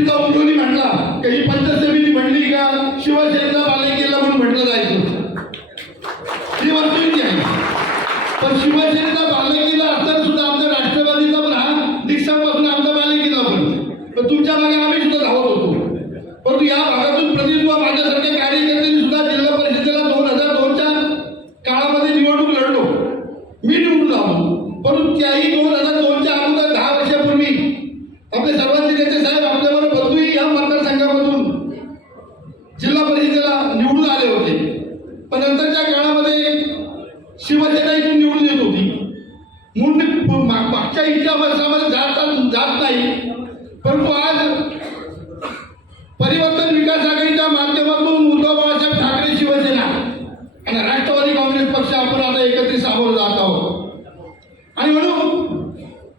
पूर्वीचा उमरोली म्हटला काही पंचायत समिती म्हणली का शिवसेनेचा बालेकिल्ला म्हणून म्हटलं जायचं, ही वस्तुस्थिती आहे. पण शिवसेनेचा बालेकिल्ला असताना सुद्धा आमच्या राष्ट्रवादीचा पण हा दीक्षापासून आमचा बालेकिल्ला पण तुमच्या मागे आम्ही सुद्धा धावत होतो. परंतु या भागातून प्रतिनिधित्व माझ्यासारख्या कार्यकर्त्यांनी सुद्धा जिल्हा परिषदेला 2002च्या काळामध्ये निवडणूक लढलो, मी निवडून आलो. परंतु त्याही 2002च्या अगोदर 10 वर्षापूर्वी आपले सर्वांचे नेते साहेब आपल्याबरोबर बदलूही या मतदारसंघामधून जिल्हा परिषदेला निवडून आले होते. पण नंतरच्या काळामध्ये शिवसेना इथून निवडून येत होती म्हणून मागच्या इतिहासामध्ये जात नाही. परंतु आज परिवर्तन विकास आघाडीच्या माध्यमातून उद्धव बाळासाहेब ठाकरे शिवसेना आणि राष्ट्रवादी काँग्रेस पक्ष आपण आता एकत्रित सामोरं जात आहोत. आणि म्हणून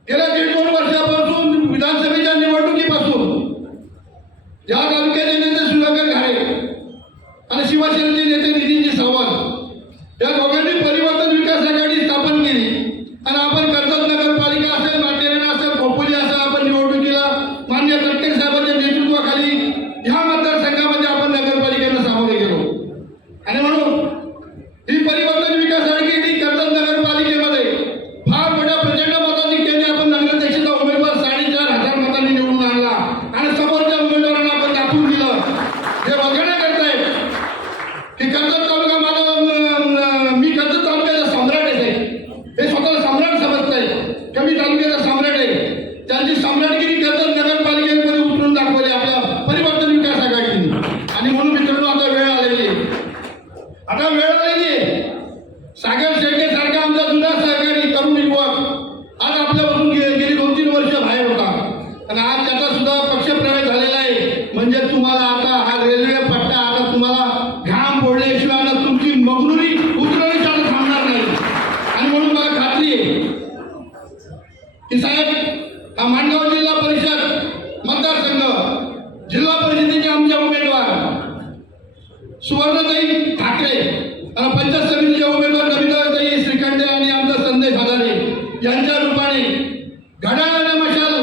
गेल्या 1.5-2 वर्षापासून विधानसभेच्या निवडणुकीपासून या तालुक्याचे नेते सुधाकर घारे आणि शिवसेनेचे नेते नितीनजी सावंत या दोघांनी परिवर्तन विकास आघाडी स्थापन केली आणि आपण कर्जत नगरपालिका असेल, माटेरान असेल, खोपोली असेल, आपण निवडणुकीला माननीय तटकरे साहेबांच्या नेतृत्वाखाली ह्या मतदारसंघामध्ये आपण नगरपालिकेला सामोरे गेलो. आणि म्हणून ही परिवर्तन विकास आघाडी कर्जत नगरपालिकेमध्ये फार मोठ्या प्रचंड मताधिक्याने आपण नगराध्यक्षाचा उमेदवार 4,500 मतांनी निवडून आणला आणि समोरच्या उमेदवारांना आपण दाखवून दिलं. हे बघणं करतायत की कर्जत तालुका मी कर्जत तालुक्याचा सम्राट आहे, हे स्वतःला सम्राट समजताय, कमी तालुक्याचा सम्राट आहे. त्यांची सम्राटगिरी कर्जत नगरपालिकेमध्ये उतरून दाखवली आपल्या परिवर्तन विकास आघाडीने. आणि म्हणून मित्रांनो आता वेळ आलेली आहे. सागर शेट्टे सारखा आमचा जुना सहकारी तरुण युवक आज आपल्यापासून गेली 2-3 वर्ष बाहेर होता आणि आज त्याचा सुद्धा पक्षप्रवेश झालेला आहे. म्हणजे तुम्हाला आता हा रेल्वे पट्टा आता तुम्हाला घाम फोडल्याशिवाय ना तुमची मगनुरी उतरवण्याची आता थांबणार नाही. आणि म्हणून मला खात्री आहे की साहेब हा माणगाव जिल्हा परिषद मतदारसंघ जिल्हा परिषदेचे आमचे उमेदवार सुवर्णताई ठाकरे आणि पंचायत समितीचे उमेदवार कविताताई श्रीखंडे आणि आमचा संदेश हजारे यांच्या रूपाने घड्याळाने मशाल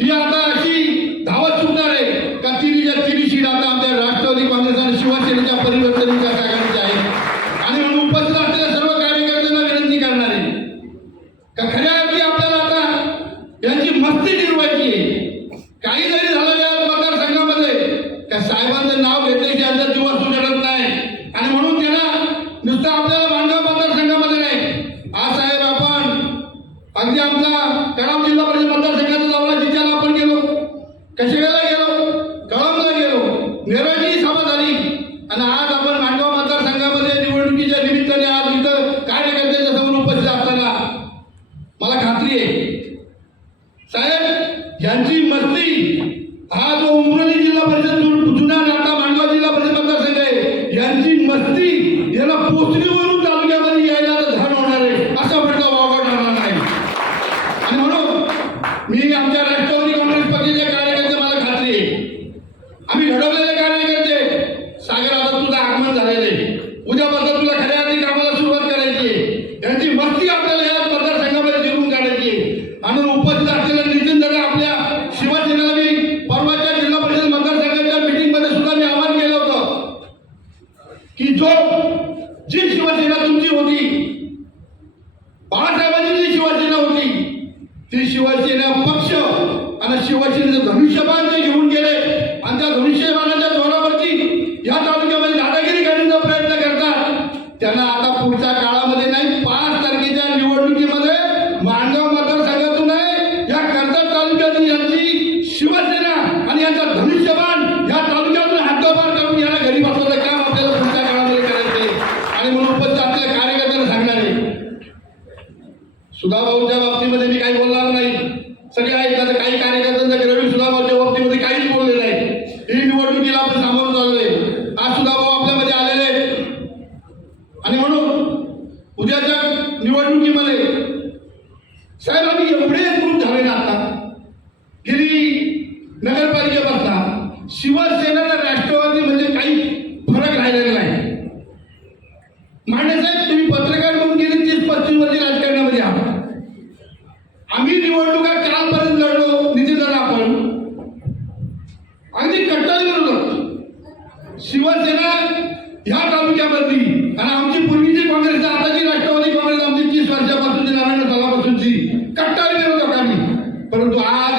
ही आता अशी धावत सुटणार आहे का तिन्ही सीट आता आमच्या राष्ट्रवादी काँग्रेस आणि शिवसेनेच्या परिवर्तन विकास आघाडीच्या आहे. आणि म्हणून उपस्थित असलेल्या सर्व कार्यकर्त्यांना विनंती करणार आहे का खऱ्या अर्थी आपल्याला आता यांची मस्ती जिरवायची आहे. काही जरी झालं या मतदारसंघामध्ये का साहेबांचं नाव घेतले की यांचा दिवस उजडत नाही. आणि म्हणून त्यांना नुसतं आपल्याला माणगाव मतदारसंघामध्ये नाही, आज साहेब आपण अगदी आमचा कळंब जिल्हा परिषद मतदारसंघाचा दौरा जिल्ह्याला आपण गेलो, कशेगावला गेलो, कळंबला गेलो, नेरळची सभा झाली आणि आज आपण माणगाव मतदारसंघामध्ये निवडणुकीच्या निमित्ताने आज इथं कार्यकर्त्यांच्या समोर उपस्थित असताना मला खात्री आहे साहेब यांची मस्ती हा जो उमरोली जिल्हा परिषद जुना नाटा माणगाव जिल्हा परिषद मतदारसंघ आहे यांची मस्ती याला पोचलीवरून तालुक्यामध्ये यायला धड होणार आहे असा फटका वावरणार नाही. आणि म्हणून मी आमच्या राष्ट्रवादी काँग्रेस पक्षाच्या कार्यकर्ते मला खात्री आहे आम्ही घडवलेले कार्यकर्ते सागर आता तुझं आगमन झालेलं आहे, उद्यापासून तुला खऱ्या अर्थी कामाला सुरुवात करायची आहे. यांची मस्ती आपल्याला या मतदारसंघामध्ये जिरून काढायची आहे. आणि उपस्थित असलेल्या नितीन दादा आपल्या शिवसेनेला मी परवाच्या जिल्हा परिषद मतदारसंघाच्या मीटिंगमध्ये सुद्धा मी आवाहन केलं होतं की जी शिवसेना तुमची होती, बाळासाहेबांची जी शिवसेना होती ती शिवसेना पक्ष आणि शिवसेनेचं धनुष्यबाण जे घेऊन गेले आणि त्या धनुष्यबाणाच्या जोरावरती या तालुक्यामध्ये दादागिरी करण्याचा प्रयत्न करतात त्यांना आता पुढच्या काळामध्ये नाही 5 तारखेच्या निवडणुकीमध्ये माणगाव मतदारसंघातून नाही या कर्जत तालुक्यातून यांची शिवसेना आणि यांचा धनुष्यबाण या तालुक्यातून हद्दपार करून याला घरी बसवलं काम आपल्याला पुढच्या काळामध्ये करायचे. आणि म्हणून उपस्थित आपल्या कार्यकर्त्यांना सांगणार आहे सुधाभाऊच्या बाबतीमध्ये मी काही बोलणार नाही, सगळे ऐकतात. काही कार्यकर्त्यांच्या रवी सुधाभाऊच्या बाबतीमध्ये काहीच बोलले नाही. ही निवडणुकीला आपण सामोरं चाललोय. आज सुधाभाऊ आपल्यामध्ये आलेले आणि म्हणून उद्याच्या निवडणुकीमध्ये साहेब आम्ही एवढे एकरूप झाले ना आता गिरी नगरपालिकेपासून शिवसेना राष्ट्रवादी म्हणजे काही फरक राहिलेला नाही. मांडे साहेब तुम्ही पत्रकार म्हणून गेली 30-35 वर्षे राजकारणामध्ये आहात. आम्ही निवडणुका कालपर्यंत लढलो नितीदादा आपण अगदी कट्टर विरोधक शिवसेना ह्या तालुक्यामधली आणि आमची पूर्वीची काँग्रेस आताची राष्ट्रवादी काँग्रेस आमची 30 वर्षापासूनची 99 सालापासूनची कट्टर विरोधक आम्ही. परंतु आज